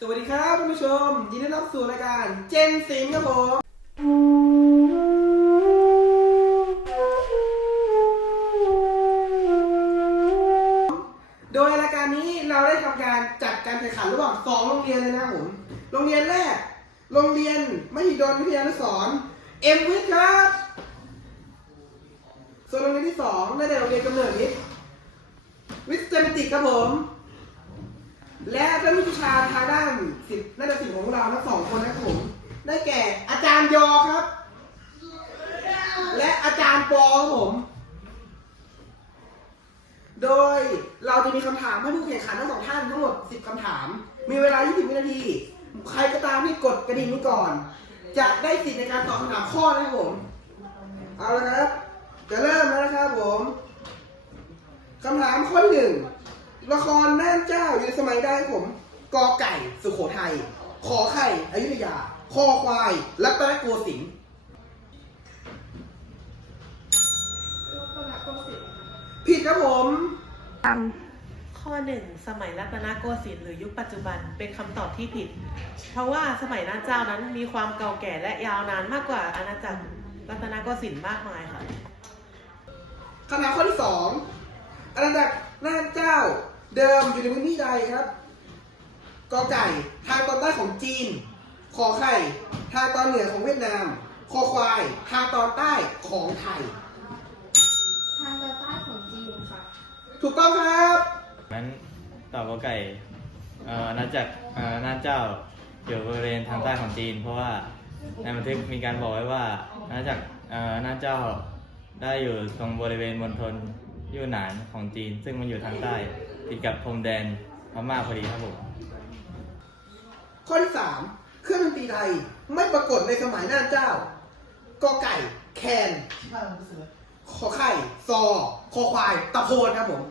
สวัสดีครับท่านผู้ชม ยินดีต้อนรับสู่รายการเจนสิงครับผม โดยรายการนี้เราได้ทำการจัดการแข่งขันระหว่างสองโรงเรียนเลยนะครับผม โรงเรียนแรก โรงเรียนมหิดลวิทยานุสรณ์เอ็มวิทย์ครับ ส่วนโรงเรียนที่สองได้แก่โรงเรียนกำเนิดวิทย์วิทย์เซมติกครับผม และท่านผู้ชชาทางด้านศิลป์นาฏศิลป์ของเราทั้งสองคนนะครับผม ได้แก่อาจารย์ยอครับ และอาจารย์ปอครับผม โดยเราจะมีคำถามให้ผู้แข่งขันทั้งสองท่านทั้งหมด 10คำถาม มีเวลา 20 วินาที ใครก็ตามที่กดกระดิ่งนี้ก่อน จะได้สิทธิ์ในการตอบคำถามข้อนะครับผม เอาละครับ จะเริ่มแล้วนะครับผมคำถามข้อหนึ่ง ละครน่านเจ้าอยู่ในสมัยใดครับผมกอไก่สุโขทัยขอไข่อยุธยา คอควายรัตนโกสินทร์รัตนโกสินทร์ค่ะผิดครับผมข้อหนึ่งสมัยรัตนโกสินทร์หรือยุคปัจจุบันเป็นคำตอบที่ผิด เพราะว่าสมัยน่านเจ้านั้นมีความเก่าแก่และยาวนานมากกว่าอาณาจักรรัตนโกสินทร์มากมายค่ะคำถามข้อที่สองอาณาจักรน่านเจ้า เดิมอยู่ในพื้นที่ใดครับกอไก่ ทางตอนใต้ของจีน ขอไข่ ทางตอนเหนือของเวียดนาม คอควาย ทางตอนใต้ของไทย ทางตอนใต้ของจีนค่ะ ถูกต้องครับ นั้นตอบว่าไก่เอ่ออาณาจักรเอ่อน่านเจ้าอยู่บริเวณทางใต้ของจีน เพราะว่าในบันทึกมีการบอกไว้ว่าอาณาจักรเอ่อน่านเจ้าได้อยู่ตรงบริเวณมณฑล ยู่หนานของจีน ซึ่งมันอยู่ทางใต้ ติดกับพรมแดนพม่าพอดีครับผม ข้อที่สามเครื่องดนตรีไทยไม่ปรากฏในสมัยน่านเจ้ากอไก่ แคนขอไข่ซอคอควาย ตะโพนครับผม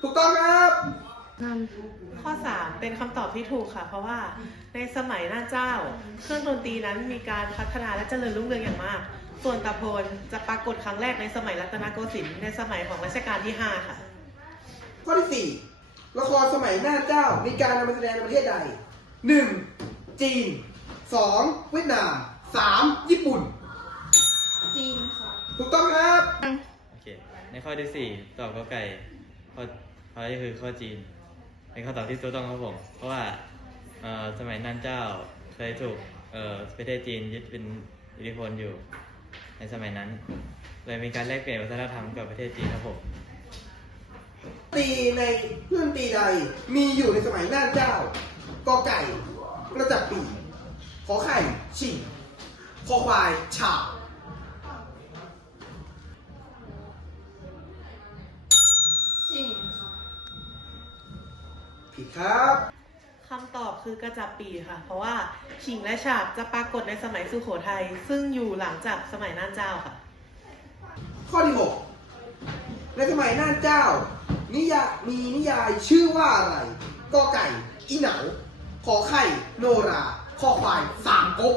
ถูกต้องครับ ข้อ 3 เป็นคำตอบที่ถูกค่ะ เพราะว่าในสมัยน่านเจ้า เครื่องดนตรีนั้นมีการพัฒนาและเจริญรุ่งเรืองอย่างมาก ส่วนตะโพนจะปรากฏครั้งแรกในสมัยรัตนโกสินทร์ในสมัยของรัชกาลที่ 5 ค่ะ ข้อที่สี่ละครสมัยหน้าเจ้ามีการนำมาแสดงในประเทศใดหนึ่งจีนสองเวียดนามสามญี่ปุ่น จีนค่ะ ถูกต้องครับ โอเค ในข้อที่สี่ตอบก็ไก่ ข้อข้อที่คือข้อจีน เป็นข้อตอบที่ถูกต้องครับผม เพราะว่าเอ่อสมัยนั้นเจ้าเคยถูกเอ่อประเทศจีนยึดเป็นอิทธิพลอยู่ ในสมัยนั้น เลยมีการแลกเปลี่ยนวัฒนธรรมกับประเทศจีนครับผมตีในเครื่องตีใดมีอยู่ในสมัยหน้าเจ้ากอไก่กระจับปีขอไข่ ชิงคอควายฉาบ ครับคำตอบคือกระจับปีค่ะ เพราะว่าขิงและฉาบจะปรากฏในสมัยสุโขทัยซึ่งอยู่หลังจากสมัยน่านเจ้าค่ะ ข้อที่หกในสมัยหน้าเจ้า นิยายมีนิยายชื่อว่าอะไรกอไก่อีเหนาขอไข่โนราคอควายสามก๊ก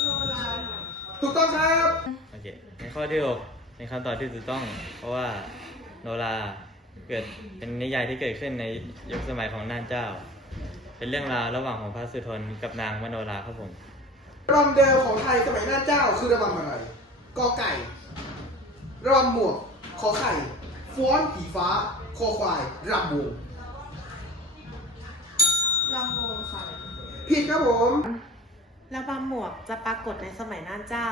โนราค่ะถูกต้องครับ โอเคในข้อที่หกเป็นคำตอบที่ถูกต้อง เพราะว่าโนรา เกิดเป็นนิยายที่เกิดขึ้นในยุคสมัยของน่านเจ้า เป็นเรื่องราวระหว่างของพระสุทนกับนางมโนราครับผมรำเดิมของไทยสมัยหน้าเจ้าคือระบำอะไรกอไก่ระบำหมวกขอไข่ฟ้อนผีฟ้าคอควายรำวงลำวงค่ะผิดครับผมระบำหมวกจะปรากฏในสมัยน่านเจ้า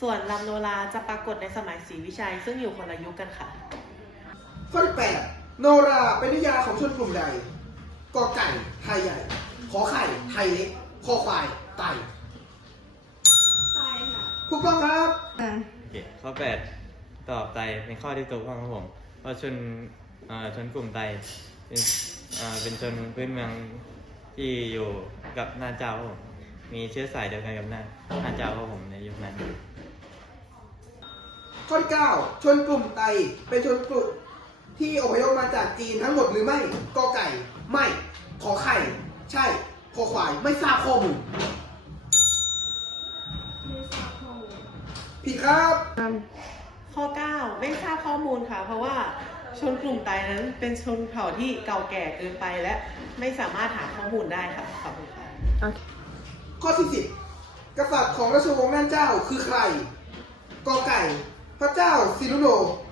ส่วนลำโนราจะปรากฏในสมัยศรีวิชัย ซึ่งอยู่คนละยุคกันค่ะ ข้อที่แปดโนราเป็นนิยายของชนกลุ่มใดกอไก่ไทยใหญ่ ขอไข่ไทยเล็กคอควายไตไตค่ะถูกต้องครับโอเคข้อแปดตอบไตเป็นข้อที่ถูกต้องครับผมเพราะชนเอ่อชนกลุ่มไตเป็นเอ่อเป็นชนพื้นเมืองที่อยู่กับน่านเจ้าครับผมมีเชื้อสายเดียวกันกับน่านน่านเจ้าครับผมในยุคนั้น ข้อที่เก้าชนกลุ่มไตเป็นชนกลุ่ม ที่อพยพมาจากจีนทั้งหมดหรือไม่กอไก่ ไม่ ขอไข่ ใช่คอควาย ไม่ทราบข้อมูลไม่ทราบข้อมูลผิดครับ ข้อ 9 ไม่ทราบข้อมูลค่ะ เพราะว่าชนกลุ่มไตนั้นเป็นชนเผ่าที่เก่าแก่เกินไปและไม่สามารถหาข้อมูลได้ค่ะขอบคุณค่ะข้อที่สิบกษัตริย์ของราชวงศ์น่านเจ้าคือใครกอไก่ พระเจ้าซิรุโนขอไข่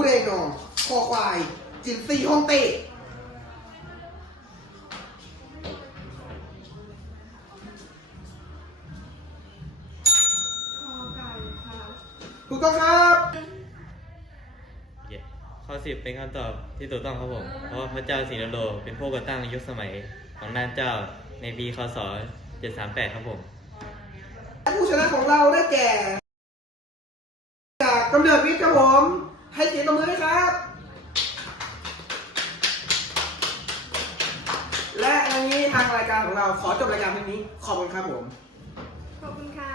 บุเรงนองคอควาย จินซีฮ่องเต้คอไก่ค่ะถูกต้องครับเย้ข้อสิบเป็นคำตอบที่ถูกต้องครับผม เพราะว่าพระเจ้าสิงห์โลเป็นผู้ก่อตั้งยุคสมัยของน่านเจ้าในปีคศ 738 ครับผม ผู้ชนะของเราได้แก่ จากกำเนิดวิทย์ครับผม ให้เสียงตบมือด้วยครับ และอันนี้ทางรายการของเราขอจบรายการเพียงนี้ ขอบคุณครับผม ขอบคุณค่ะ